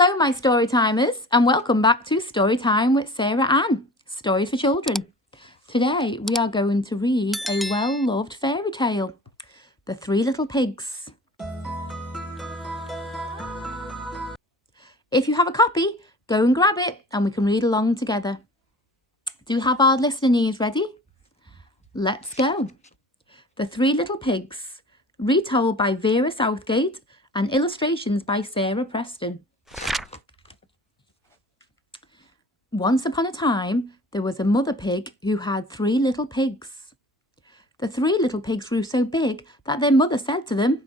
Hello my Storytimers, and welcome back to Storytime with Sarah Ann, Stories for Children. Today we are going to read a well-loved fairy tale, The Three Little Pigs. If you have a copy, go and grab it and we can read along together. Do you have our listening ears ready? Let's go. The Three Little Pigs, retold by Vera Southgate and illustrations by Sarah Preston. Once upon a time, there was a mother pig who had 3 little pigs. The 3 little pigs grew so big that their mother said to them,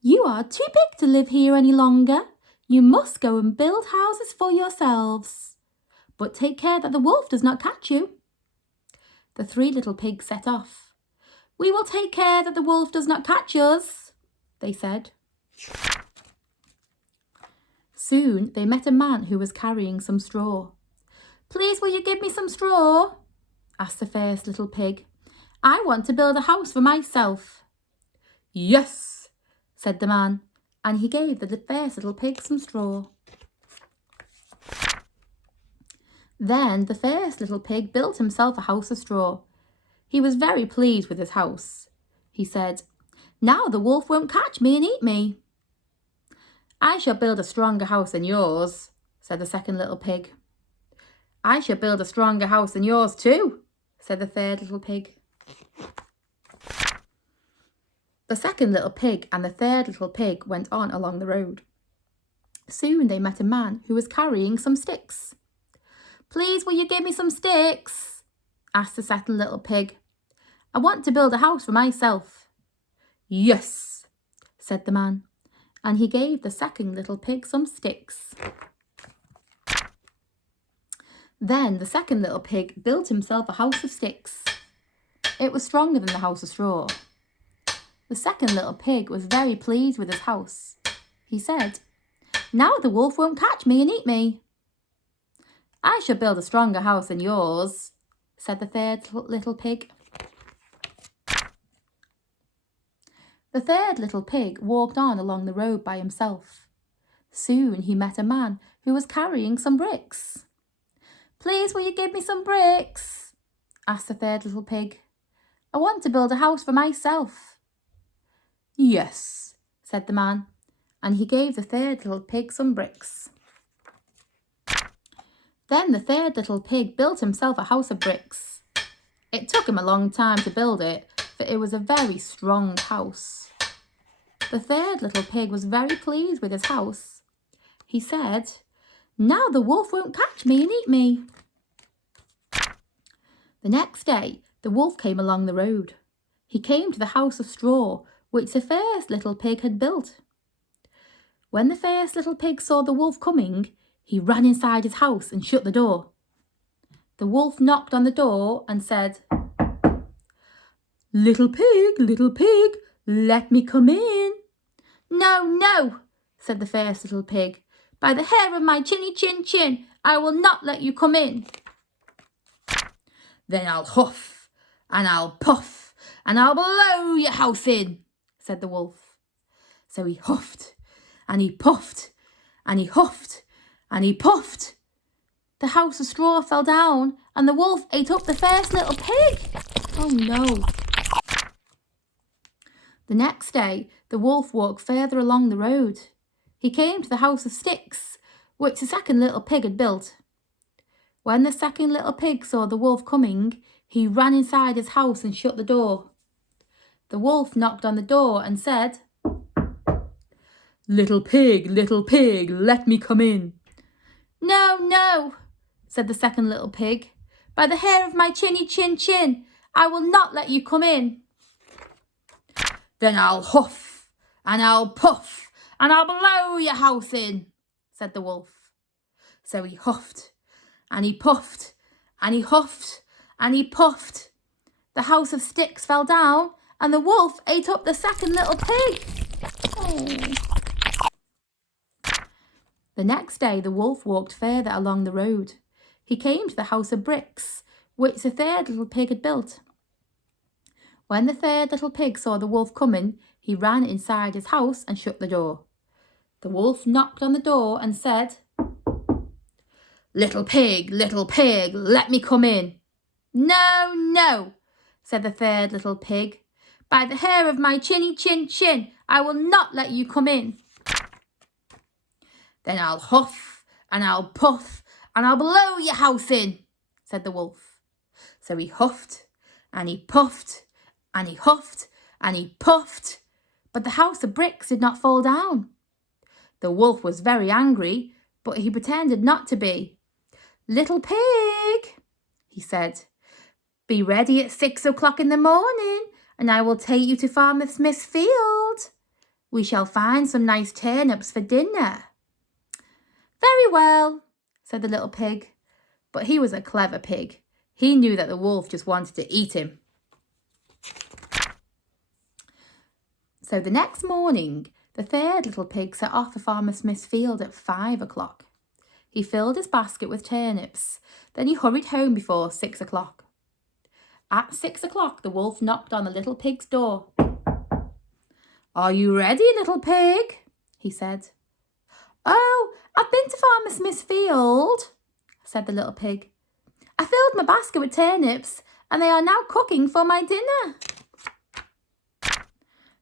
"You are too big to live here any longer. You must go and build houses for yourselves. But take care that the wolf does not catch you." The 3 little pigs set off. "We will take care that the wolf does not catch us," they said. Soon they met a man who was carrying some straw. "Please, will you give me some straw?" asked the first little pig. "I want to build a house for myself." "Yes," said the man, and he gave the first little pig some straw. Then the first little pig built himself a house of straw. He was very pleased with his house. He said, "Now the wolf won't catch me and eat me." "I shall build a stronger house than yours," said the second little pig. "I shall build a stronger house than yours too," said the third little pig. The second little pig and the third little pig went on along the road. Soon they met a man who was carrying some sticks. "Please, will you give me some sticks?" asked the second little pig. "I want to build a house for myself." "Yes," said the man, and he gave the second little pig some sticks. Then the second little pig built himself a house of sticks. It was stronger than the house of straw. The second little pig was very pleased with his house. He said, "Now the wolf won't catch me and eat me." "I shall build a stronger house than yours," said the third little pig. The third little pig walked on along the road by himself. Soon he met a man who was carrying some bricks. "Please, will you give me some bricks?" asked the third little pig. "I want to build a house for myself." "Yes," said the man, and he gave the third little pig some bricks. Then the third little pig built himself a house of bricks. It took him a long time to build it, for it was a very strong house. The third little pig was very pleased with his house. He said, "Now the wolf won't catch me and eat me." The next day, the wolf came along the road. He came to the house of straw, which the first little pig had built. When the first little pig saw the wolf coming, he ran inside his house and shut the door. The wolf knocked on the door and said, little pig, let me come in." "No, no," said the first little pig. "By the hair of my chinny chin chin, I will not let you come in." "Then I'll huff, and I'll puff, and I'll blow your house in," said the wolf. So he huffed, and he puffed, and he huffed, and he puffed. The house of straw fell down, and the wolf ate up the first little pig. Oh no. The next day, the wolf walked further along the road. He came to the house of sticks, which the second little pig had built. When the second little pig saw the wolf coming, he ran inside his house and shut the door. The wolf knocked on the door and said, little pig, let me come in." "No, no," said the second little pig. "By the hair of my chinny chin chin, I will not let you come in." "Then I'll huff, and I'll puff, and I'll blow your house in," said the wolf. So he huffed, and he puffed, and he huffed, and he puffed. The house of sticks fell down, and the wolf ate up the second little pig. Oh. The next day the wolf walked further along the road. He came to the house of bricks, which the third little pig had built. When the third little pig saw the wolf coming, he ran inside his house and shut the door. The wolf knocked on the door and said, little pig, let me come in. No, no, said the third little pig. By the hair of my chinny chin, I will not let you come in. Then I'll huff and I'll puff and I'll blow your house in, said the wolf. So he huffed and he puffed and he huffed and he puffed, but the house of bricks did not fall down. The wolf was very angry, but he pretended not to be. Little pig, he said, be ready at 6 o'clock in the morning and I will take you to Farmer Smith's field. We shall find some nice turnips for dinner. Very well, said the little pig, but he was a clever pig. He knew that the wolf just wanted to eat him. So the next morning, the third little pig set off for Farmer Smith's field at 5 o'clock. He filled his basket with turnips. Then he hurried home before 6 o'clock. At 6 o'clock, the wolf knocked on the little pig's door. Are you ready, little pig? He said. Oh, I've been to Farmer Smith's field, said the little pig. I filled my basket with turnips and they are now cooking for my dinner.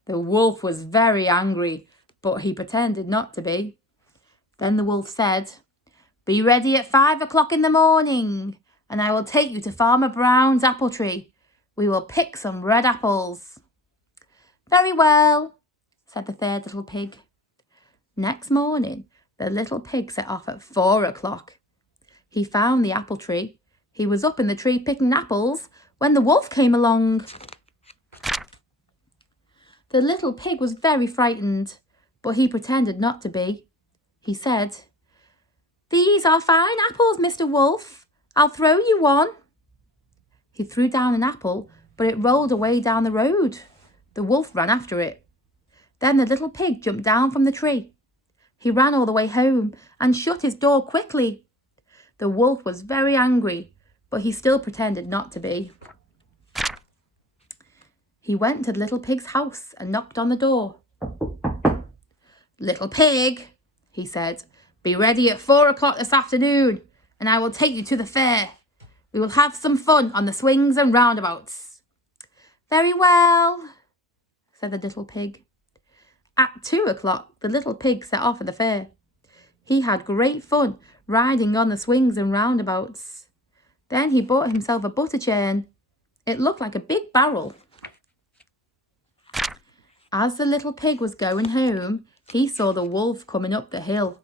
The wolf was very angry, but he pretended not to be. Then the wolf said, be ready at 5 o'clock in the morning and I will take you to Farmer Brown's apple tree. We will pick some red apples. Very well, said the third little pig. Next morning, the little pig set off at 4 o'clock. He found the apple tree. He was up in the tree picking apples when the wolf came along. The little pig was very frightened, but he pretended not to be. He said, these are fine apples, Mr. Wolf. I'll throw you one. He threw down an apple, but it rolled away down the road. The wolf ran after it. Then the little pig jumped down from the tree. He ran all the way home and shut his door quickly. The wolf was very angry, but he still pretended not to be. He went to the little pig's house and knocked on the door. Little pig, he said, be ready at 4 o'clock this afternoon and I will take you to the fair. We will have some fun on the swings and roundabouts. Very well, said the little pig. At 2 o'clock, the little pig set off for the fair. He had great fun riding on the swings and roundabouts. Then he bought himself a butter churn. It looked like a big barrel. As the little pig was going home, he saw the wolf coming up the hill.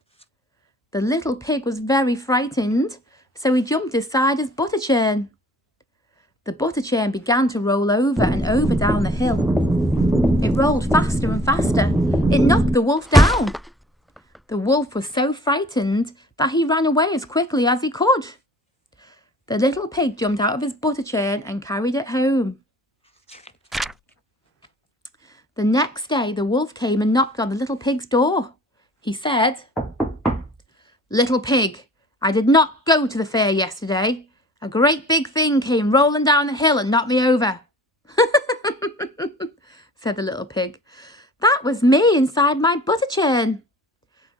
The little pig was very frightened, so he jumped inside his butter churn. The butter churn began to roll over and over down the hill. It rolled faster and faster. It knocked the wolf down. The wolf was so frightened that he ran away as quickly as he could. The little pig jumped out of his butter churn and carried it home. The next day, the wolf came and knocked on the little pig's door. He said, little pig, I did not go to the fair yesterday. A great big thing came rolling down the hill and knocked me over. Said the little pig. That was me inside my butter churn.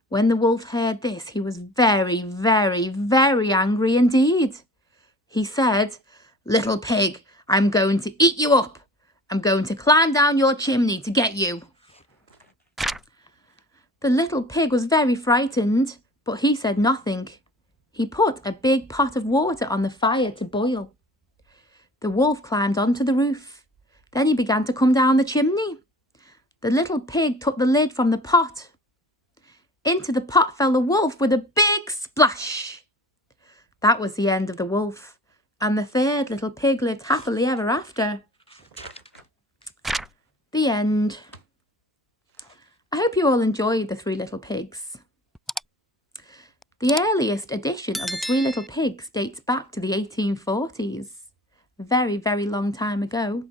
When the wolf heard this, he was very, very, very angry indeed. He said, little pig, I'm going to eat you up. I'm going to climb down your chimney to get you. The little pig was very frightened, but he said nothing. He put a big pot of water on the fire to boil. The wolf climbed onto the roof. Then he began to come down the chimney. The little pig took the lid from the pot. Into the pot fell the wolf with a big splash. That was the end of the wolf, and the third little pig lived happily ever after. The end. I hope you all enjoyed The Three Little Pigs. The earliest edition of The Three Little Pigs dates back to the 1840s. A very, very long time ago.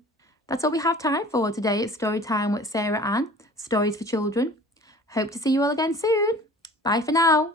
That's all we have time for today at Storytime with Sarah Ann, Stories for Children. Hope to see you all again soon. Bye for now.